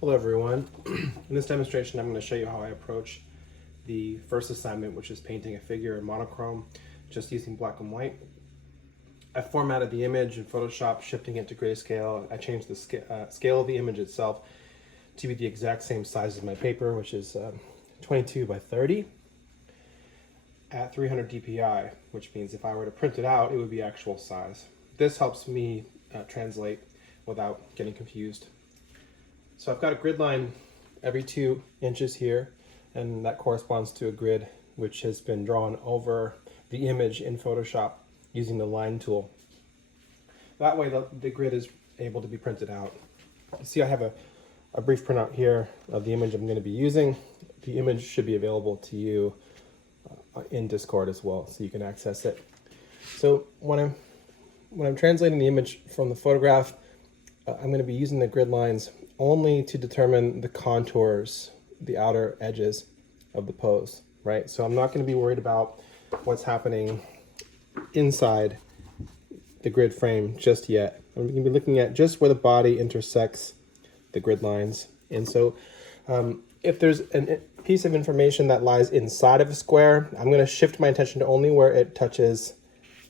Hello everyone. In this demonstration I'm going to show you how I approach the first assignment, which is painting a figure in monochrome just using black and white. I formatted the image in Photoshop, shifting it to grayscale. I changed the scale of the image itself to be the exact same size as my paper, which is 22 by 30 at 300 dpi, which means if I were to print it out, it would be actual size. This helps me translate without getting confused. So I've got a grid line every 2 inches here, and that corresponds to a grid which has been drawn over the image in Photoshop using the line tool. That way the grid is able to be printed out. You see I have a brief printout here of the image I'm going to be using. The image should be available to you in Discord as well, so you can access it. So when I'm translating the image from the photograph, I'm going to be using the grid lines only to determine the contours, the outer edges of the pose, right? So I'm not going to be worried about what's happening inside the grid frame just yet. I'm going to be looking at just where the body intersects the grid lines. And so if there's a piece of information that lies inside of a square, I'm going to shift my attention to only where it touches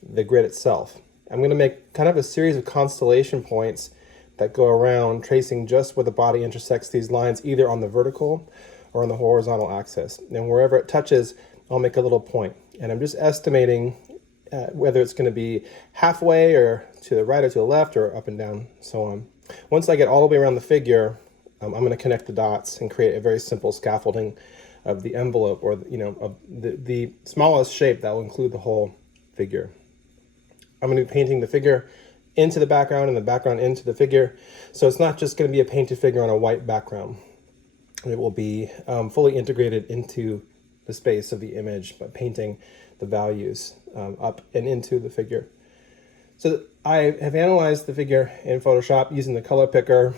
the grid itself. I'm going to make kind of a series of constellation points that go around, tracing just where the body intersects these lines, either on the vertical or on the horizontal axis. And wherever it touches, I'll make a little point. And I'm just estimating whether it's going to be halfway or to the right or to the left or up and down, so on. Once I get all the way around the figure, I'm going to connect the dots and create a very simple scaffolding of the envelope, or of the smallest shape that will include the whole figure. I'm going to be painting the figure into the background and the background into the figure. So it's not just going to be a painted figure on a white background. It will be fully integrated into the space of the image by painting the values up and into the figure. So I have analyzed the figure in Photoshop using the color picker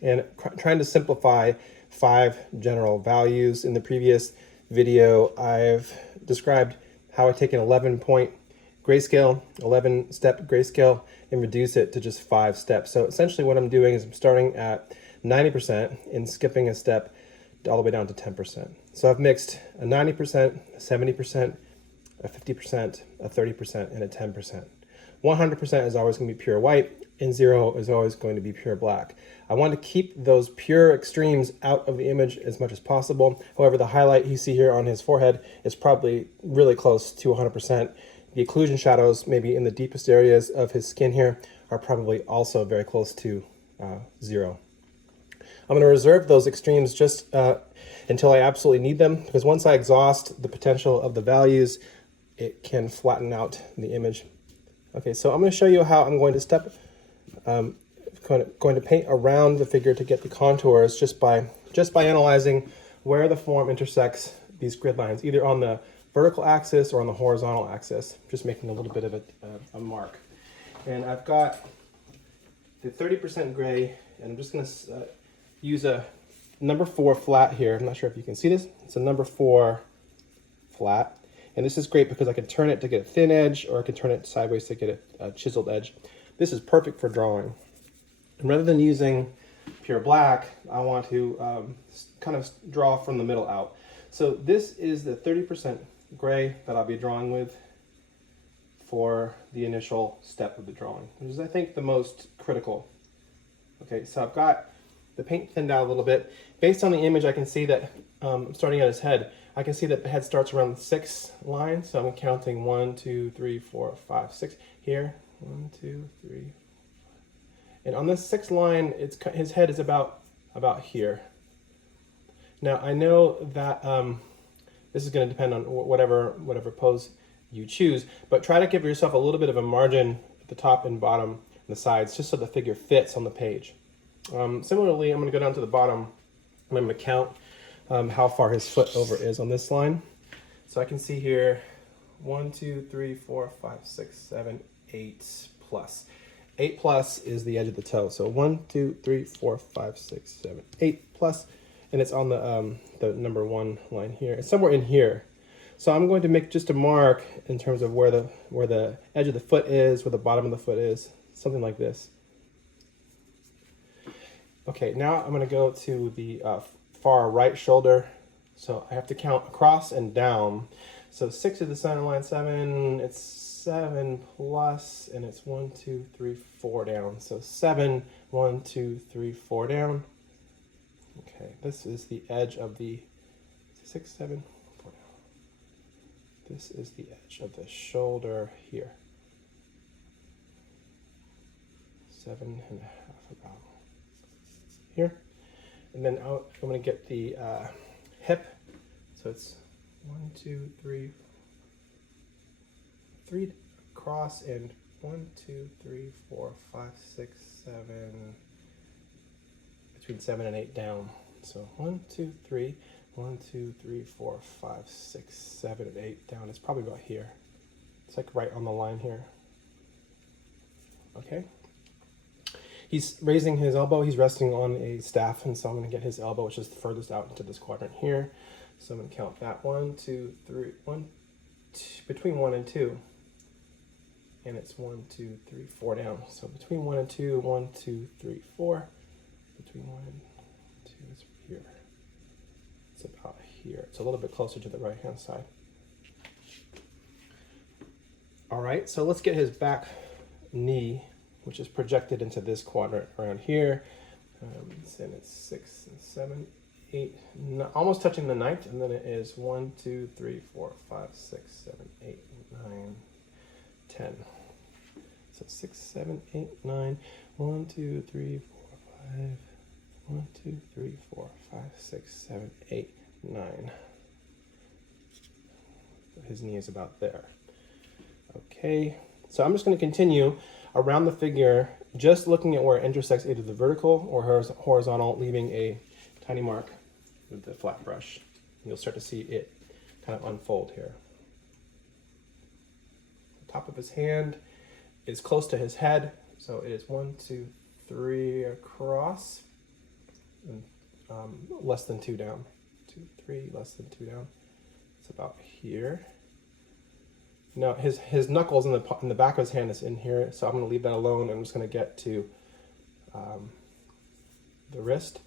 and trying to simplify 5 general values. In the previous video, I've described how I take an 11-point grayscale, 11-step grayscale, and reduce it to just 5 steps. So essentially what I'm doing is I'm starting at 90% and skipping a step all the way down to 10%. So I've mixed a 90%, a 70%, a 50%, a 30%, and a 10%. 100% is always going to be pure white, and 0 is always going to be pure black. I want to keep those pure extremes out of the image as much as possible. However, the highlight you see here on his forehead is probably really close to 100%. The occlusion shadows, maybe in the deepest areas of his skin here, are probably also very close to 0. I'm going to reserve those extremes just until I absolutely need them, because once I exhaust the potential of the values, it can flatten out the image. Okay, so I'm going to show you how I'm going to going to paint around the figure to get the contours just by analyzing where the form intersects these grid lines, either on the vertical axis or on the horizontal axis, just making a little bit of a mark. And I've got the 30% gray, and I'm just going to use a number 4 flat here. I'm not sure if you can see this. It's a number 4 flat. And this is great because I can turn it to get a thin edge, or I can turn it sideways to get a chiseled edge. This is perfect for drawing. And rather than using pure black, I want to kind of draw from the middle out. So this is the 30% gray that I'll be drawing with for the initial step of the drawing, which is, I think, the most critical. Okay, so I've got the paint thinned out a little bit. Based on the image, I can see that starting at his head, I can see that the head starts around 6 lines. So I'm counting 1, 2, 3, 4, 5, 6 here. 1, 2, 3, and on this 6th line, his head is about here. Now I know that this is going to depend on whatever pose you choose, but try to give yourself a little bit of a margin at the top and bottom and the sides, just so the figure fits on the page. Similarly, I'm going to go down to the bottom, and I'm going to count how far his foot over is on this line. So I can see here 1, 2, 3, 4, 5, 6, 7, 8 plus. 8 plus is the edge of the toe. So 1, 2, 3, 4, 5, 6, 7, 8 plus. And it's on the number 1 line here. It's somewhere in here. So I'm going to make just a mark in terms of where the edge of the foot is, where the bottom of the foot is, something like this. Okay, now I'm going to go to the far right shoulder. So I have to count across and down. So 6 to the center line, 7, it's 7 plus, and it's 1, 2, 3, 4 down. So 7, 1, 2, 3, 4 down. Okay, this is the edge of the 6, 7, 4 down. This is the edge of the shoulder here. 7.5 about here. And then I'm going to get the hip. So it's 1, 2, 3, 3 across, and 1, 2, 3, 4, 5, 6, 7, between 7 and 8 down. So 1, 2, 3, 1, 2, 3, 4, 5, 6, 7, and 8 down. It's probably about here. It's like right on the line here. Okay. He's raising his elbow. He's resting on a staff, and so I'm going to get his elbow, which is the furthest out into this quadrant here. So I'm going to count that 1, 2, 3, 1, 2, between 1 and 2. And it's 1, 2, 3, 4 down. So between 1 and 2, 1, 2, 3, 4. Between 1 and 2 is here. It's about here. It's a little bit closer to the right-hand side. All right, so let's get his back knee, which is projected into this quadrant around here. And it's 6 and 7, 8, almost touching the 9th, and then it is 1, 2, 3, 4, 5, 6, 7, 8, 9, 10. So 6, 7, 8, 9, 1, 2, 3, 4, 5, 1, 2, 3, 4, 5, 6, 7, 8, 9. His knee is about there. Okay, so I'm just going to continue around the figure, just looking at where it intersects either the vertical or horizontal, leaving a tiny mark with the flat brush. You'll start to see it kind of unfold here. The top of his hand is close to his head, so it is 1, 2, 3 across, and less than 2 down. 2, 3, less than 2 down. It's about here. Now his knuckles in the back of his hand is in here, so I'm going to leave that alone. I'm just going to get to the wrist.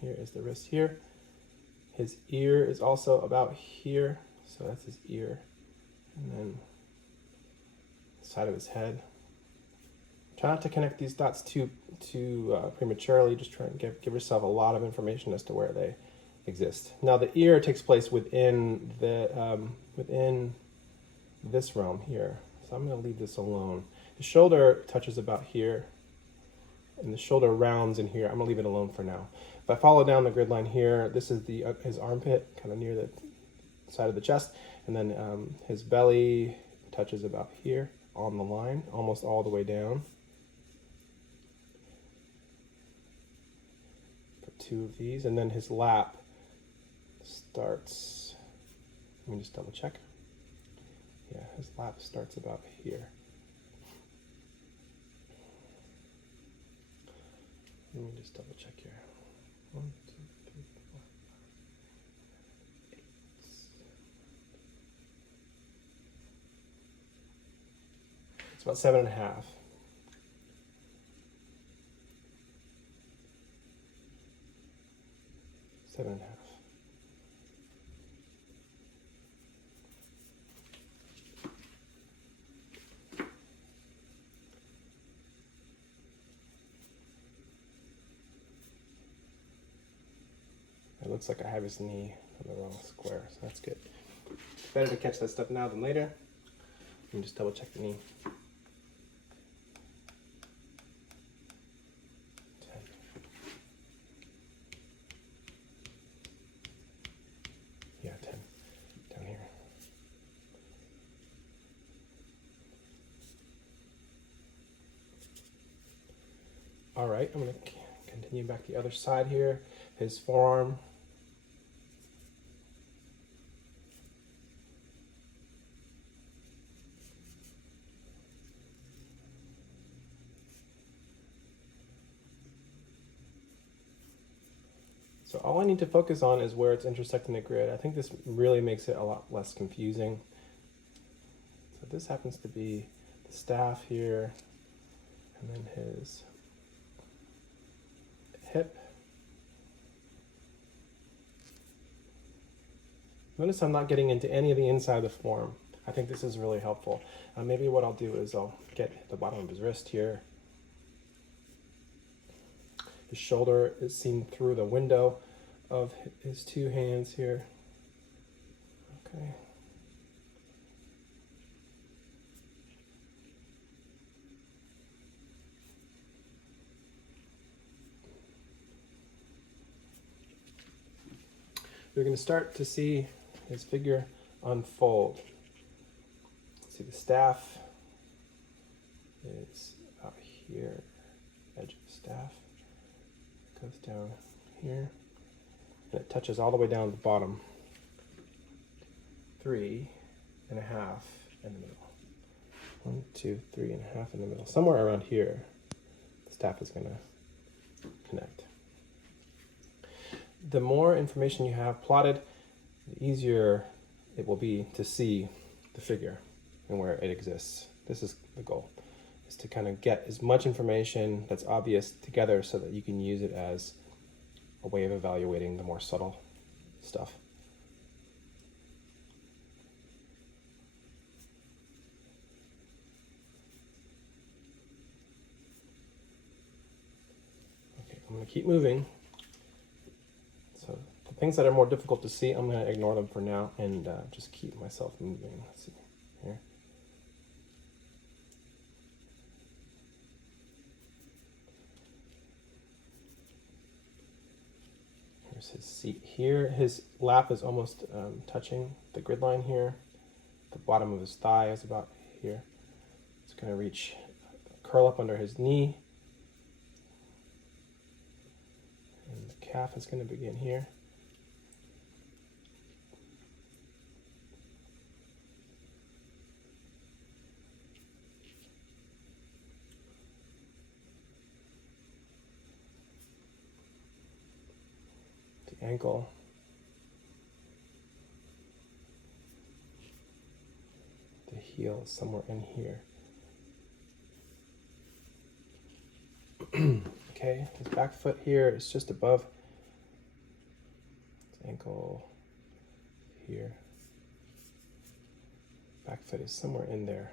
Here is the wrist here. His ear is also about here, so that's his ear. And then the side of his head. Try not to connect these dots too prematurely. Just try and give yourself a lot of information as to where they exist. Now the ear takes place within this realm here, so I'm going to leave this alone. The shoulder touches about here, and the shoulder rounds in here. I'm going to leave it alone for now. If I follow down the grid line here, this is his armpit, kind of near the side of the chest, and then his belly touches about here on the line, almost all the way down. Two of these, and then his lap starts, let me just double check. Yeah, his lap starts about here. Let me just double check here. 1, 2, 3, 4, 5, 8. It's about 7.5. 7.5. It looks like I have his knee on the wrong square, so that's good. It's better to catch that stuff now than later. Let me just double check the knee. 10. Yeah, 10. Down here. All right, I'm going to continue back the other side here. His forearm. So all I need to focus on is where it's intersecting the grid. I think this really makes it a lot less confusing. So but this happens to be the staff here, and then his hip. Notice I'm not getting into any of the inside of the form. I think this is really helpful. Maybe what I'll do is I'll get the bottom of his wrist here. His shoulder is seen through the window of his two hands here. Okay. You're going to start to see his figure unfold. See, the staff is about here, edge of the staff. Goes down here, and it touches all the way down to the bottom. 3.5 in the middle. 1, 2, 3.5 in the middle. Somewhere around here, the staff is going to connect. The more information you have plotted, the easier it will be to see the figure and where it exists. This is the goal, is to kind of get as much information that's obvious together so that you can use it as a way of evaluating the more subtle stuff. Okay, I'm going to keep moving. So the things that are more difficult to see, I'm going to ignore them for now and just keep myself moving. Let's see here. Here's his seat here. His lap is almost touching the grid line here. The bottom of his thigh is about here. It's going to reach, curl up under his knee. And the calf is going to begin here. The ankle. The heel is somewhere in here. Okay, his back foot here is just above his ankle here. Back foot is somewhere in there.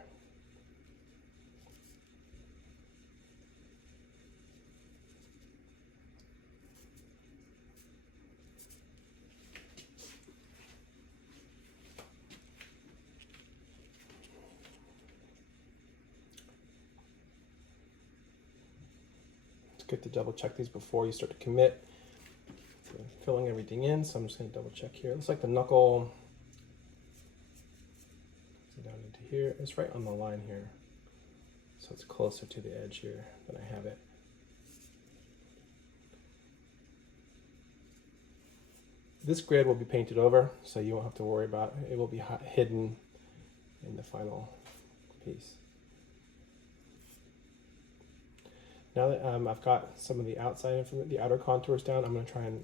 It's good to double check these before you start to commit to filling everything in. So I'm just going to double check here. It looks like the knuckle down into here. It's right on the line here. So it's closer to the edge here than I have it. This grid will be painted over, so you won't have to worry about it. It will be hidden in the final piece. Now that I've got some of the outside, the outer contours down, I'm going to try and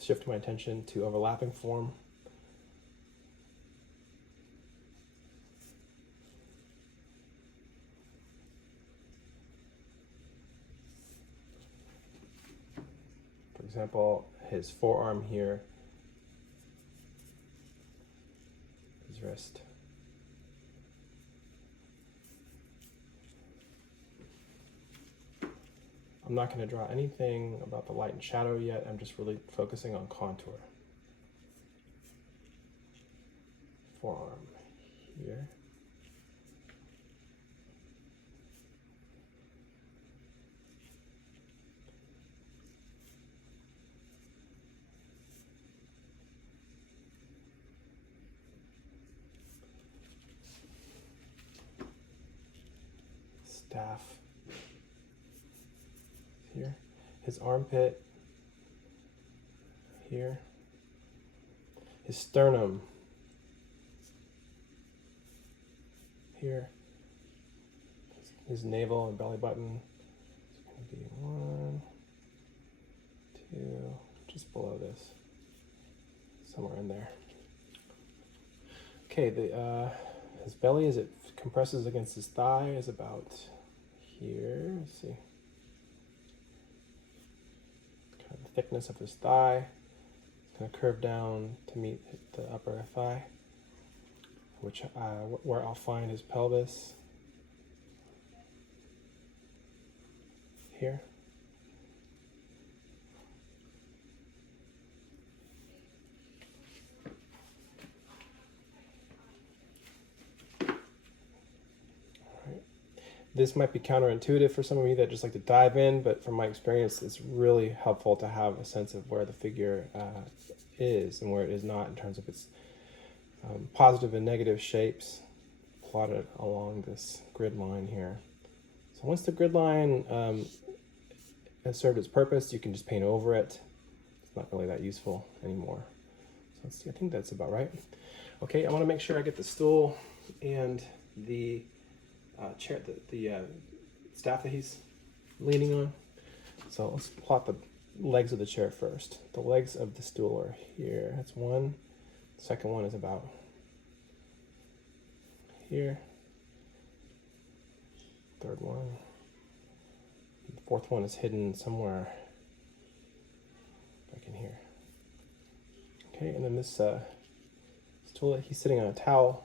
shift my attention to overlapping form. For example, his forearm here, his wrist. I'm not going to draw anything about the light and shadow yet. I'm just really focusing on contour. Forearm here. Staff. Here, his armpit here, his sternum here, his navel and belly button. It's going to be 1, 2, just below this, somewhere in there. Okay, his belly is compresses against his thigh is about here. Let's see. Kind of the thickness of his thigh. It's going to curve down to meet the upper thigh, which where I'll find his pelvis here. This might be counterintuitive for some of you that just like to dive in, but from my experience, it's really helpful to have a sense of where the figure is and where it is not in terms of its positive and negative shapes plotted along this grid line here. So once the grid line has served its purpose, you can just paint over it. It's not really that useful anymore. So let's see, I think that's about right. Okay, I want to make sure I get the stool and the chair, the staff that he's leaning on. So let's plot the legs of the chair first. The legs of the stool are here. That's one. The second one is about here. Third one. The fourth one is hidden somewhere back in here. Okay, and then this stool, he's sitting on a towel.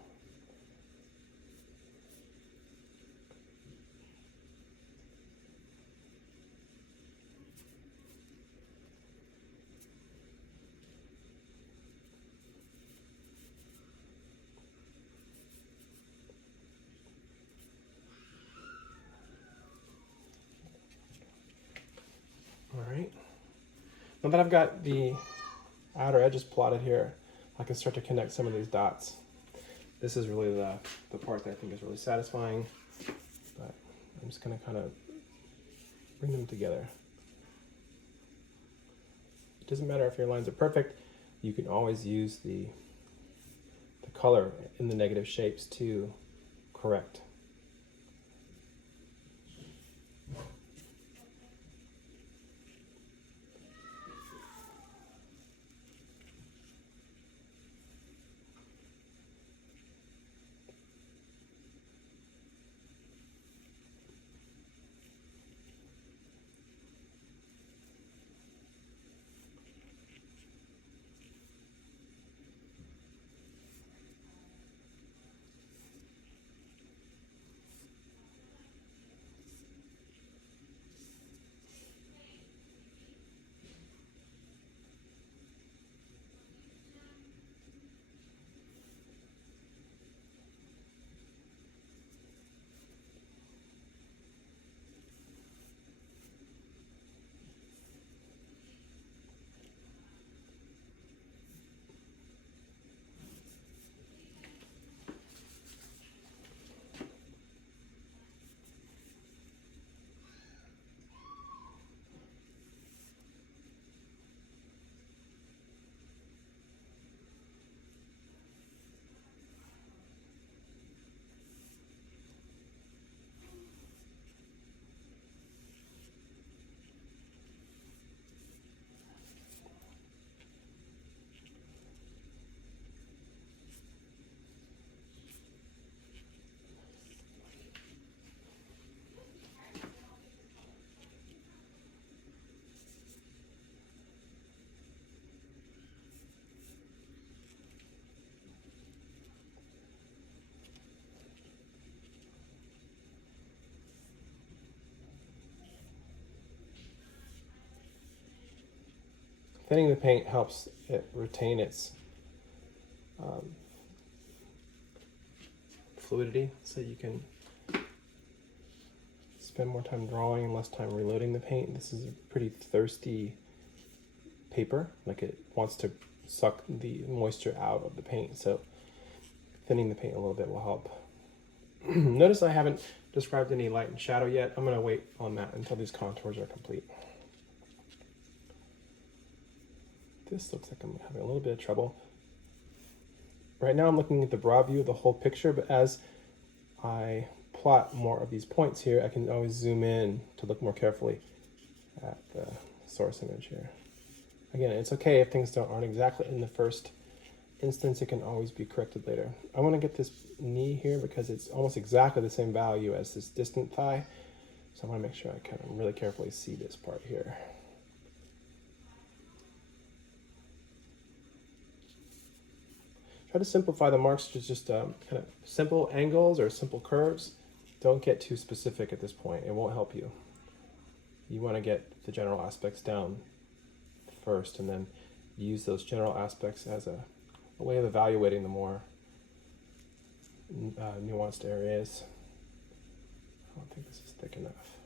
All right. Now that I've got the outer edges plotted here, I can start to connect some of these dots. This is really the part that I think is really satisfying, but I'm just going to kind of bring them together. It doesn't matter if your lines are perfect. You can always use the color in the negative shapes to correct. Thinning the paint helps it retain its fluidity, so you can spend more time drawing and less time reloading the paint. This is a pretty thirsty paper, like it wants to suck the moisture out of the paint, so thinning the paint a little bit will help. Notice I haven't described any light and shadow yet. I'm going to wait on that until these contours are complete. This looks like I'm having a little bit of trouble. Right now I'm looking at the broad view of the whole picture, but as I plot more of these points here, I can always zoom in to look more carefully at the source image here. Again, it's okay if things aren't exactly in the first instance, it can always be corrected later. I want to get this knee here because it's almost exactly the same value as this distant thigh. So I want to make sure I kind of really carefully see this part here. Try to simplify the marks to just kind of simple angles or simple curves. Don't get too specific at this point. It won't help you. You want to get the general aspects down first and then use those general aspects as a way of evaluating the more nuanced areas. I don't think this is thick enough.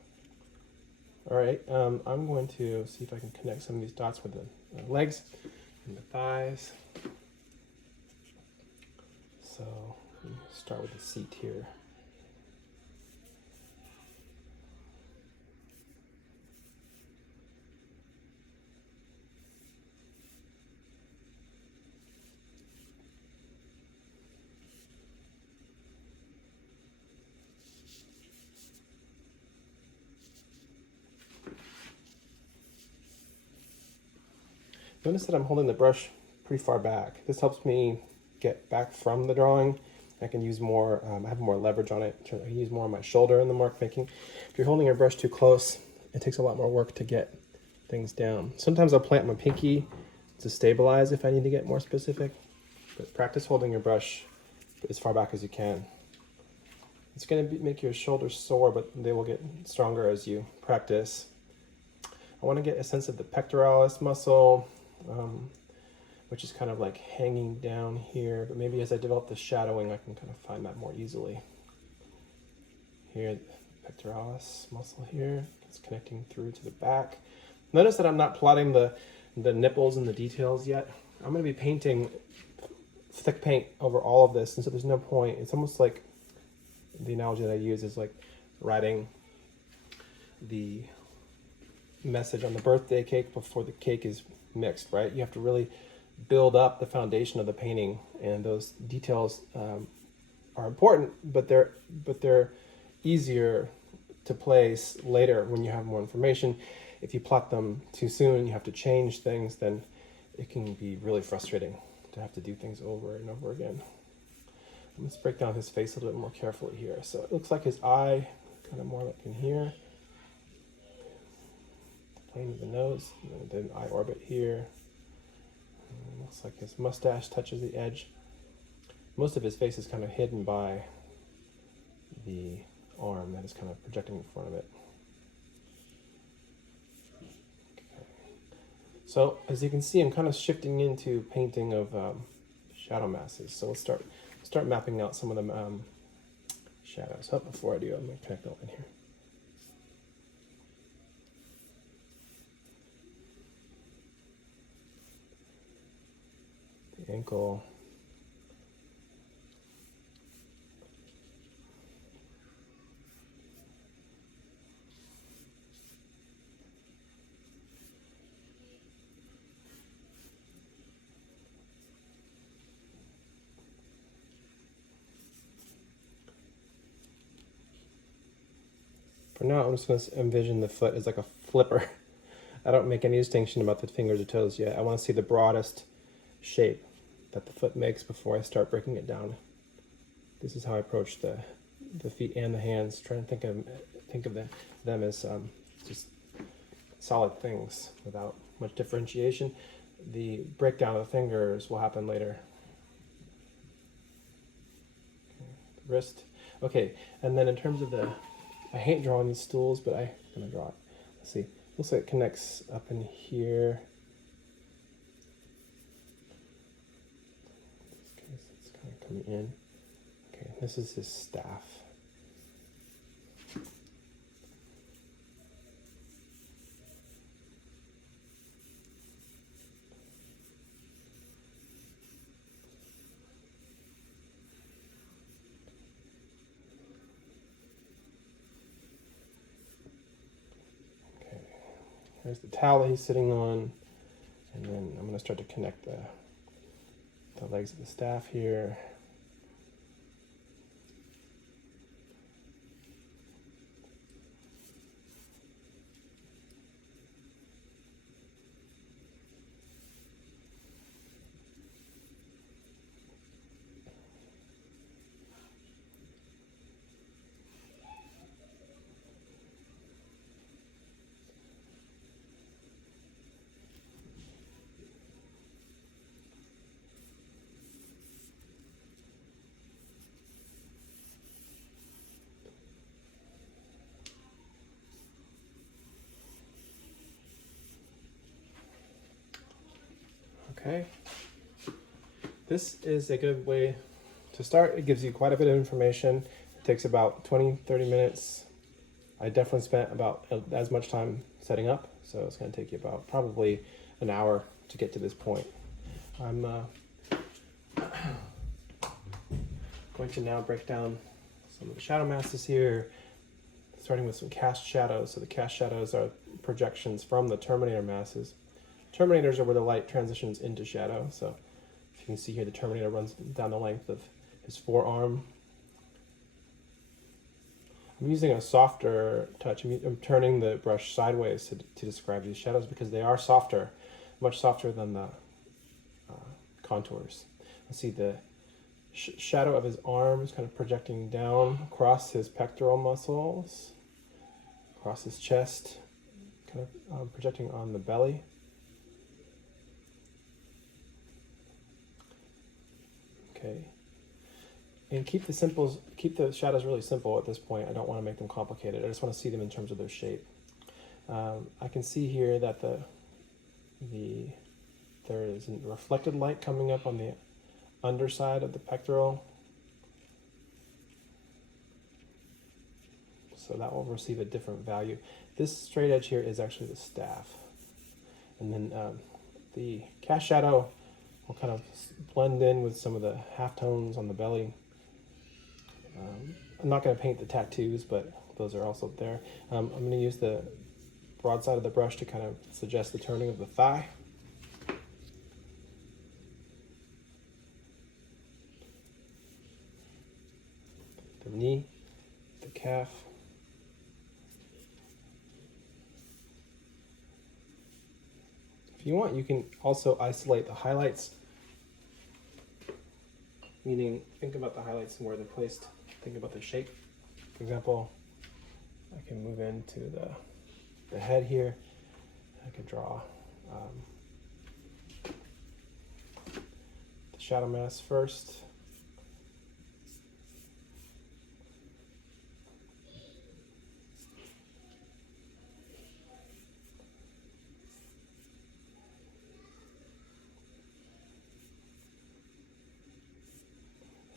All right, I'm going to see if I can connect some of these dots with the legs and the thighs. So let me start with the seat here. Notice that I'm holding the brush pretty far back. This helps me get back from the drawing. I can use more, I have more leverage on it. I can use more on my shoulder in the mark making. If you're holding your brush too close, it takes a lot more work to get things down. Sometimes I'll plant my pinky to stabilize if I need to get more specific, but practice holding your brush as far back as you can. It's going to make your shoulders sore, but they will get stronger as you practice. I want to get a sense of the pectoralis muscle, which is kind of like hanging down here, but maybe as I develop the shadowing, I can kind of find that more easily. Here, the pectoralis muscle here, it's connecting through to the back. Notice that I'm not plotting the nipples and the details yet. I'm going to be painting thick paint over all of this, and so there's no point. It's almost like the analogy that I use is like writing the message on the birthday cake before the cake is mixed, right? You have to really build up the foundation of the painting, and those details are important, but they're easier to place later when you have more information. If you plot them too soon, you have to change things, then it can be really frustrating to have to do things over and over again. Let's break down his face a little bit more carefully here. So it looks like his eye, kind of more like in here. Plane of the nose, and then eye orbit here. And looks like his mustache touches the edge. Most of his face is kind of hidden by the arm that is kind of projecting in front of it. Okay. So as you can see, I'm kind of shifting into painting of shadow masses. So let's start mapping out some of the shadows. Oh, before I do, I'm going to connect that in here. The ankle. For now, I'm just going to envision the foot as like a flipper. I don't make any distinction about the fingers or toes yet. I want to see the broadest shape that the foot makes before I start breaking it down. This is how I approach the feet and the hands, trying to think of them as just solid things without much differentiation. The breakdown of the fingers will happen later. Okay, the wrist. Okay, and then in terms of I hate drawing these stools, but I'm gonna draw it. Let's see. Looks like it connects up in here. In this case, it's kind of coming in. Okay, this is his staff. There's the towel that he's sitting on, and then I'm going to start to connect the legs of the staff here. Okay. This is a good way to start. It gives you quite a bit of information. It takes about 20-30 minutes. I definitely spent about as much time setting up, so it's going to take you about probably an hour to get to this point. I'm going to now break down some of the shadow masks here, starting with some cast shadows. So the cast shadows are projections from the Terminator masses. Terminators are where the light transitions into shadow. So if you can see here, the Terminator runs down the length of his forearm. I'm using a softer touch. I'm turning the brush sideways to describe these shadows because they are softer, much softer than the contours. Let's see, the shadow of his arm is kind of projecting down across his pectoral muscles, across his chest, kind of projecting on the belly. Okay. And keep the shadows really simple at this point. I don't want to make them complicated. I just want to see them in terms of their shape. I can see here that there is a reflected light coming up on the underside of the pectoral. So that will receive a different value. This straight edge here is actually the staff. And then the cast shadow will kind of blend in with some of the halftones on the belly. I'm not going to paint the tattoos, but those are also there. I'm going to use the broad side of the brush to kind of suggest the turning of the thigh. The knee, the calf. If you want, you can also isolate the highlights, meaning think about the highlights and where they're placed. Think about the shape. For example, I can move into the head here. I can draw the shadow mask first.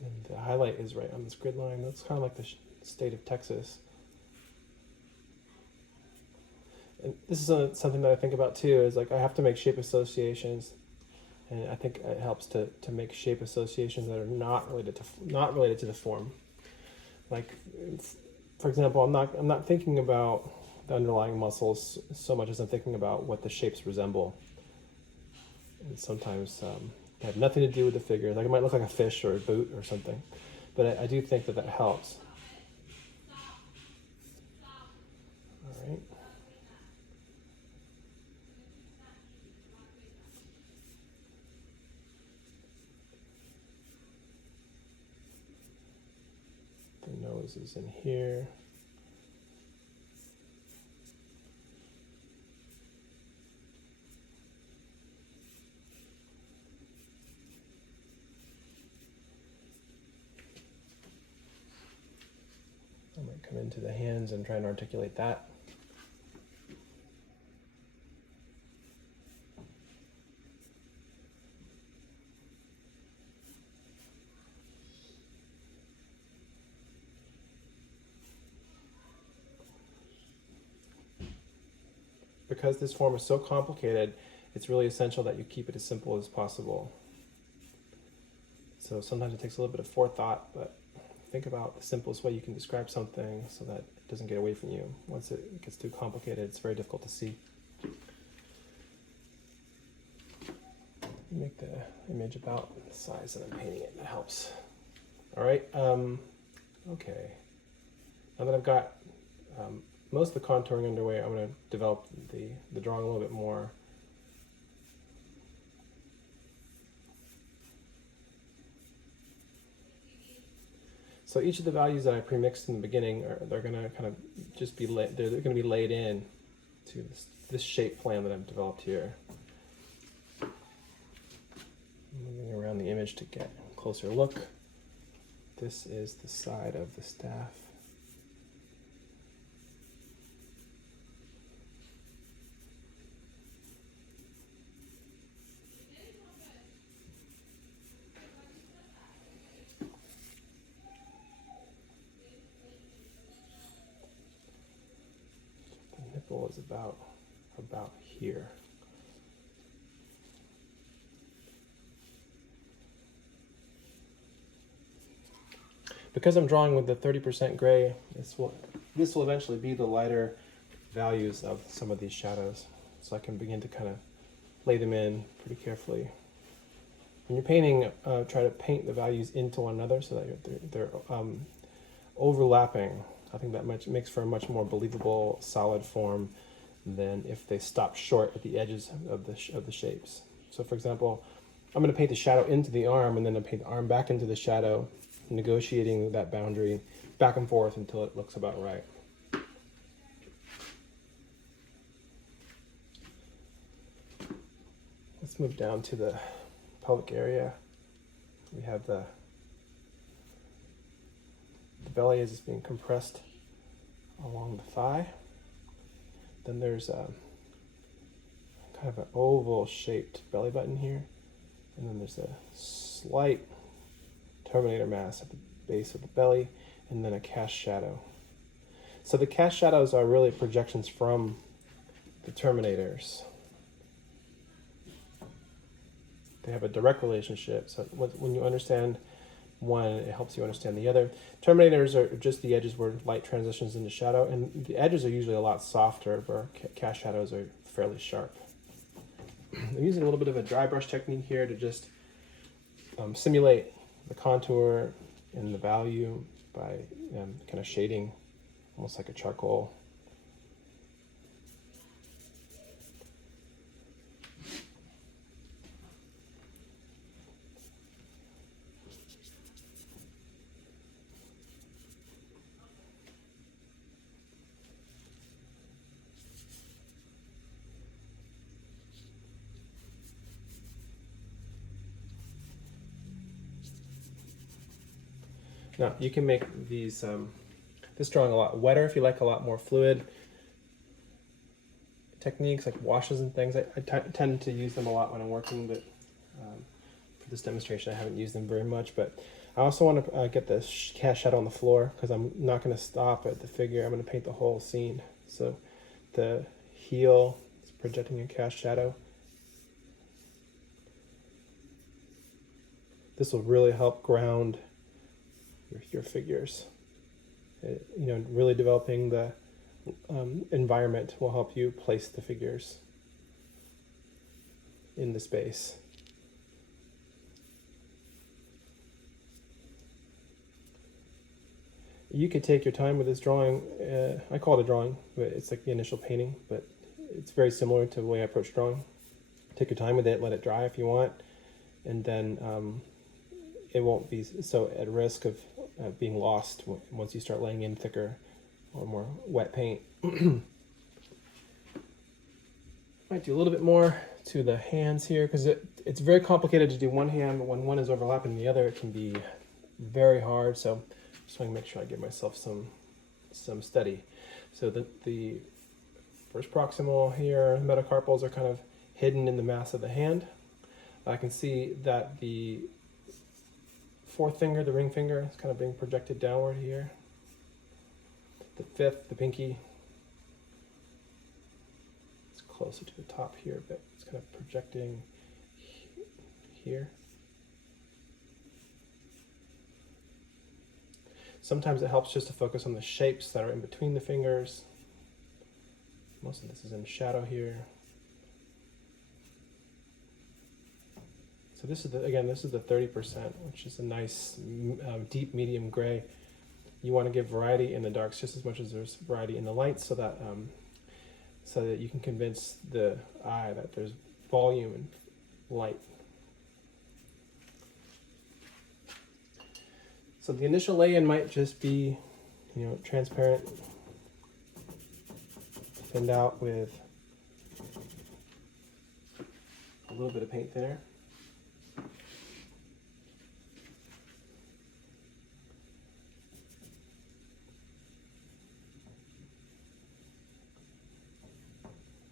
And the highlight is right on this grid line. That's kind of like the state of Texas. And this is something that I think about too, is like I have to make shape associations, and I think it helps to make shape associations that are not related to the form. Like, for example, I'm not thinking about the underlying muscles so much as I'm thinking about what the shapes resemble. And sometimes they have nothing to do with the figure. Like it might look like a fish or a boot or something, but I do think that helps. All right. The nose is in here. I might come into the hands and try and articulate that. Because this form is so complicated, it's really essential that you keep it as simple as possible. So sometimes it takes a little bit of forethought, but think about the simplest way you can describe something so that it doesn't get away from you. Once it gets too complicated, it's very difficult to see. Make the image about the size that I'm painting it. That helps. All right. Okay. Now that I've got most of the contouring underway, I'm going to develop the drawing a little bit more. So each of the values that I pre-mixed in the beginning, they're going to kind of just be they're going to be laid in to this shape plan that I've developed here. Moving around the image to get a closer look. This is the side of the staff. purple is about here. Because I'm drawing with the 30% gray, this will eventually be the lighter values of some of these shadows. So I can begin to kind of lay them in pretty carefully. When you're painting, try to paint the values into one another so that they're overlapping. I think that makes for a much more believable, solid form than if they stop short at the edges of the shapes. So for example, I'm going to paint the shadow into the arm, and then I paint the arm back into the shadow, negotiating that boundary back and forth until it looks about right. Let's move down to the pelvic area. We have the belly is just being compressed along the thigh. Then there's a kind of an oval shaped belly button here. And then there's a slight terminator mass at the base of the belly, and then a cast shadow. So the cast shadows are really projections from the terminators. They have a direct relationship. So when you understand one, it helps you understand the other. Terminators are just the edges where light transitions into shadow, and the edges are usually a lot softer, where cast shadows are fairly sharp. I'm using a little bit of a dry brush technique here to just simulate the contour and the value by kind of shading, almost like a charcoal. Now, you can make these this drawing a lot wetter if you like a lot more fluid techniques like washes and things. I tend to use them a lot when I'm working, but for this demonstration I haven't used them very much. But I also want to get the cast shadow on the floor, because I'm not going to stop at the figure. I'm going to paint the whole scene. So the heel is projecting a cast shadow. This will really help ground your figures. Really developing the environment will help you place the figures in the space. You could take your time with this drawing. I call it a drawing, but it's like the initial painting, but it's very similar to the way I approach drawing. Take your time with it, let it dry if you want, and then it won't be so at risk of being lost once you start laying in thicker or more wet paint. Might do a little bit more to the hands here, because it's very complicated to do one hand, but when one is overlapping the other, it can be very hard. So just want to make sure I give myself some steady. So the first proximal here, metacarpals are kind of hidden in the mass of the hand. I can see that the fourth finger, the ring finger, is kind of being projected downward here. The fifth, the pinky, it's closer to the top here, but it's kind of projecting here. Sometimes it helps just to focus on the shapes that are in between the fingers. Most of this is in shadow here. So this is the 30%, which is a nice deep medium gray. You want to give variety in the darks just as much as there's variety in the lights, so that you can convince the eye that there's volume and light. So the initial lay-in might just be, transparent, thinned out with a little bit of paint thinner.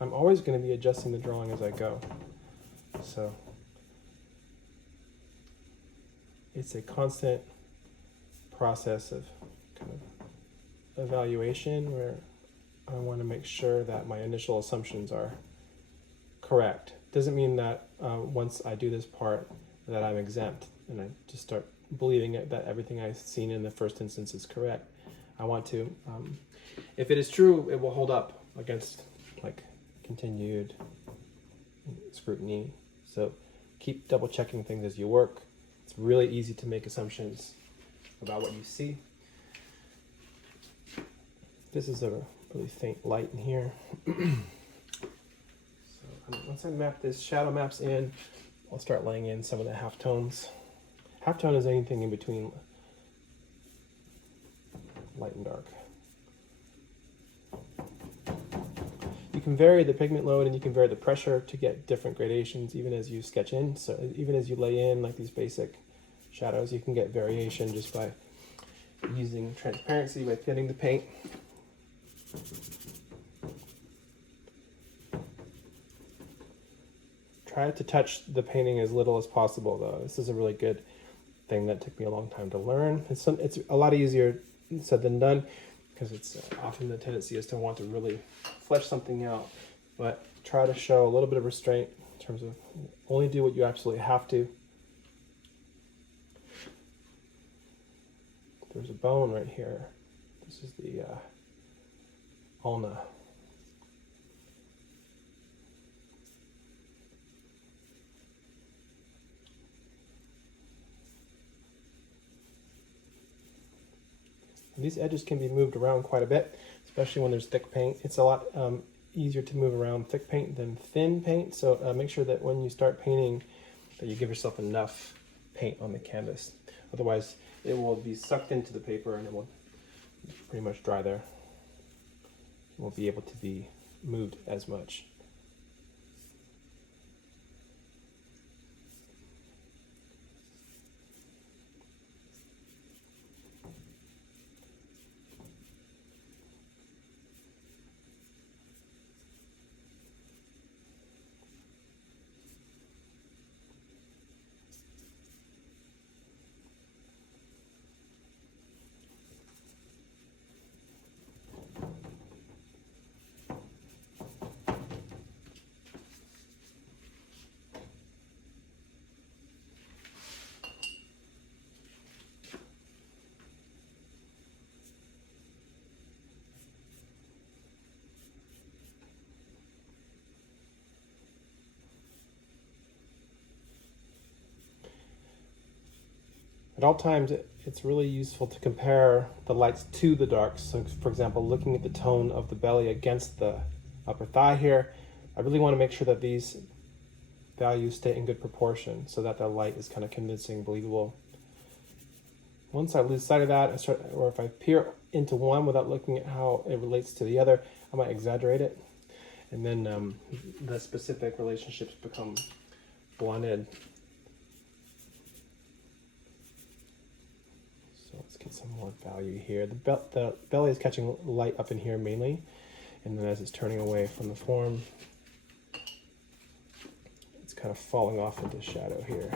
I'm always going to be adjusting the drawing as I go. So it's a constant process of kind of evaluation, where I want to make sure that my initial assumptions are correct. Doesn't mean that once I do this part that I'm exempt and I just start believing it, that everything I've seen in the first instance is correct. I want to, if it is true, it will hold up against like continued scrutiny. So keep double checking things as you work. It's really easy to make assumptions about what you see. This is a really faint light in here. So once I map this shadow maps in, I'll start laying in some of the halftones. Halftone is anything in between light and dark. You can vary the pigment load and you can vary the pressure to get different gradations even as you sketch in. So even as you lay in like these basic shadows, you can get variation just by using transparency, by thinning the paint. Try to touch the painting as little as possible though. This is a really good thing that took me a long time to learn. It's a lot easier said than done because it's often the tendency is to want to really flesh something out, but try to show a little bit of restraint in terms of only do what you absolutely have to. There's a bone right here. This is the ulna. These edges can be moved around quite a bit, especially when there's thick paint. It's a lot easier to move around thick paint than thin paint, so make sure that when you start painting that you give yourself enough paint on the canvas. Otherwise, it will be sucked into the paper and it will pretty much dry there. It won't be able to be moved as much. At all times, it's really useful to compare the lights to the darks. So for example, looking at the tone of the belly against the upper thigh here, I really want to make sure that these values stay in good proportion so that the light is kind of convincing, believable. Once I lose sight of that, or if I peer into one without looking at how it relates to the other, I might exaggerate it. And then the specific relationships become blunted. Let's get some more value here. The belly is catching light up in here mainly, and then as it's turning away from the form, it's kind of falling off into shadow here.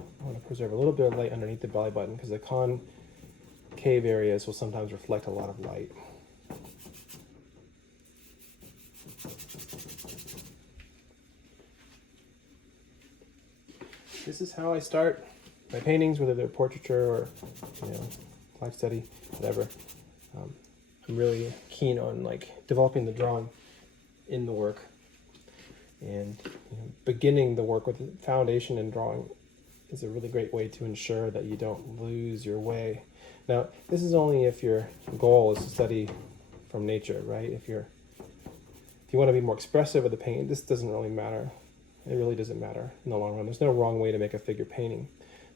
I want to preserve a little bit of light underneath the belly button because the concave areas will sometimes reflect a lot of light. This is how I start my paintings, whether they're portraiture or life study, whatever. I'm really keen on developing the drawing in the work, and beginning the work with the foundation in drawing is a really great way to ensure that you don't lose your way. Now, this is only if your goal is to study from nature, right? If you want to be more expressive with the paint, this doesn't really matter. It really doesn't matter in the long run. There's no wrong way to make a figure painting.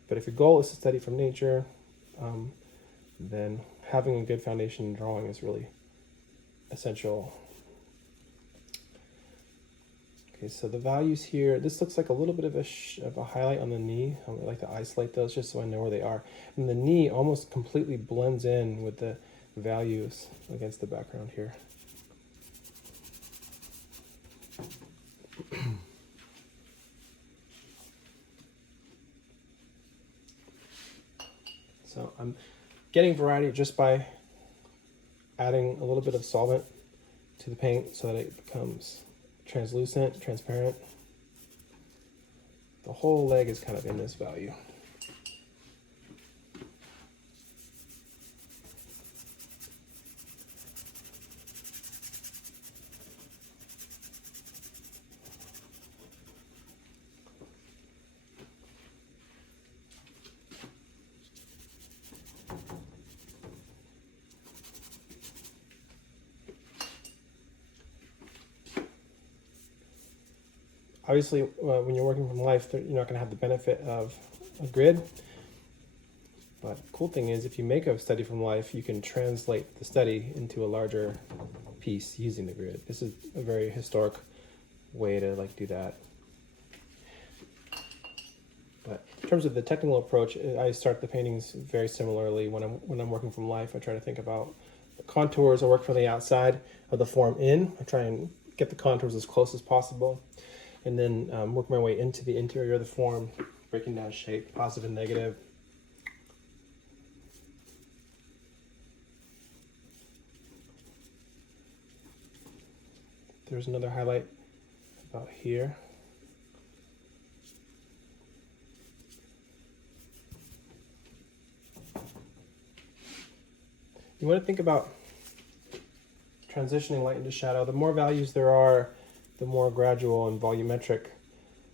But if your goal is to study from nature, then having a good foundation in drawing is really essential. Okay, so the values here, this looks like a little bit of a highlight on the knee. I like to isolate those just so I know where they are. And the knee almost completely blends in with the values against the background here. So I'm getting variety just by adding a little bit of solvent to the paint so that it becomes translucent, transparent. The whole leg is kind of in this value. Obviously, when you're working from life, you're not going to have the benefit of a grid. But the cool thing is, if you make a study from life, you can translate the study into a larger piece using the grid. This is a very historic way to do that. But in terms of the technical approach, I start the paintings very similarly. When I'm working from life, I try to think about the contours. I work from the outside of the form in. I try and get the contours as close as possible, and then work my way into the interior of the form, breaking down shape, positive and negative. There's another highlight about here. You want to think about transitioning light into shadow. The more values there are, the more gradual and volumetric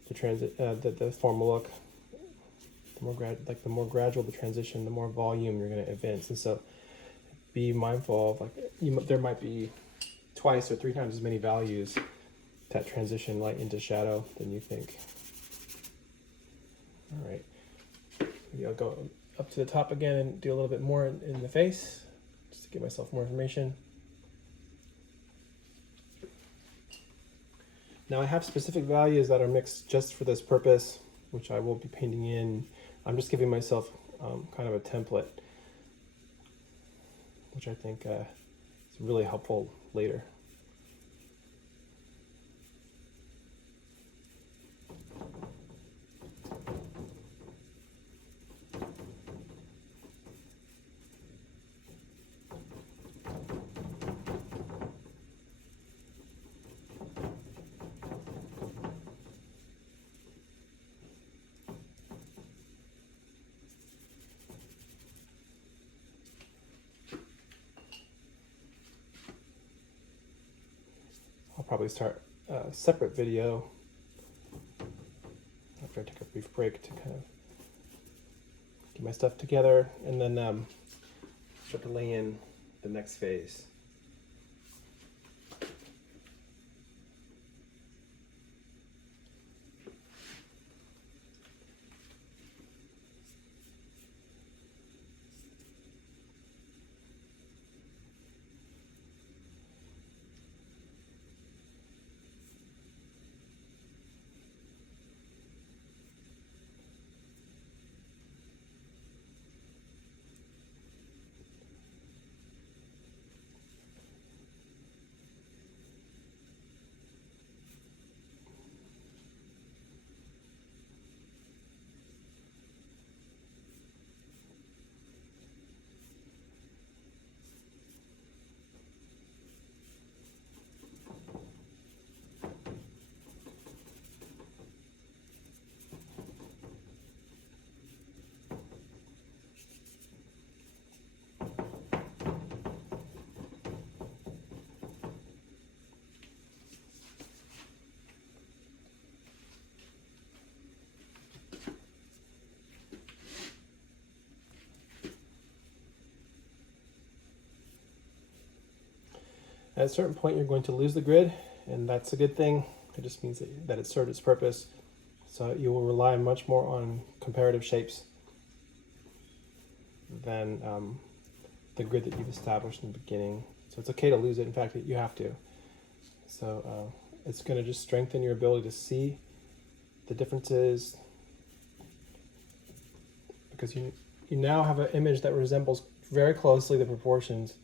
the form will look. The more gradual the transition, the more volume you're going to evince. And so, be mindful of there might be twice or three times as many values that transition light into shadow than you think. All right, maybe I'll go up to the top again and do a little bit more in the face, just to give myself more information. Now I have specific values that are mixed just for this purpose, which I will be painting in. I'm just giving myself kind of a template, which I think is really helpful later. I'll probably start a separate video after I take a brief break to kind of get my stuff together, and then start to lay in the next phase. At a certain point, you're going to lose the grid, and that's a good thing. It just means that it served its purpose. So you will rely much more on comparative shapes than the grid that you've established in the beginning. So it's okay to lose it. In fact, you have to. So it's going to just strengthen your ability to see the differences, because you now have an image that resembles very closely the proportions.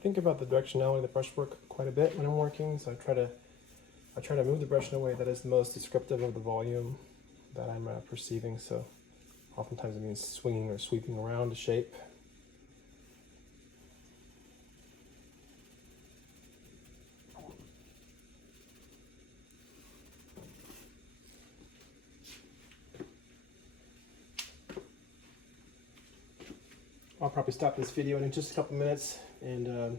think about the directionality of the brushwork quite a bit when I'm working, so I try to move the brush in a way that is the most descriptive of the volume that I'm perceiving. So oftentimes it means swinging or sweeping around a shape. I'll probably stop this video in just a couple minutes and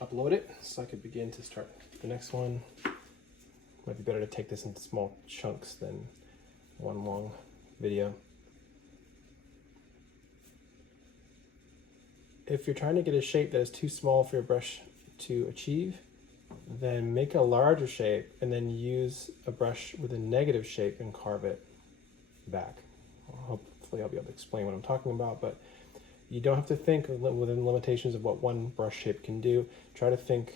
upload it so I could begin to start the next one. Might be better to take this into small chunks than one long video. If you're trying to get a shape that is too small for your brush to achieve, then make a larger shape and then use a brush with a negative shape and carve it back. Hopefully I'll be able to explain what I'm talking about, but you don't have to think within limitations of what one brush shape can do. Try to think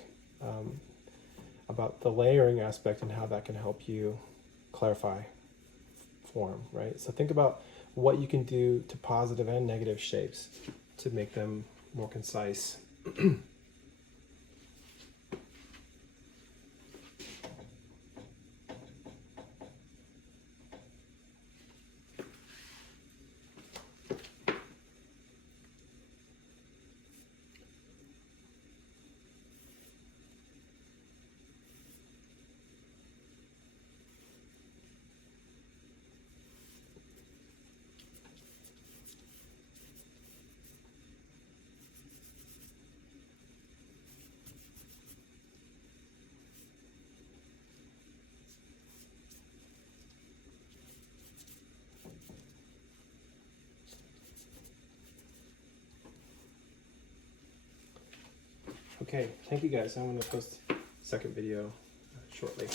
about the layering aspect and how that can help you clarify form, right? So think about what you can do to positive and negative shapes to make them more concise. Okay, thank you guys. I'm going to post a second video shortly.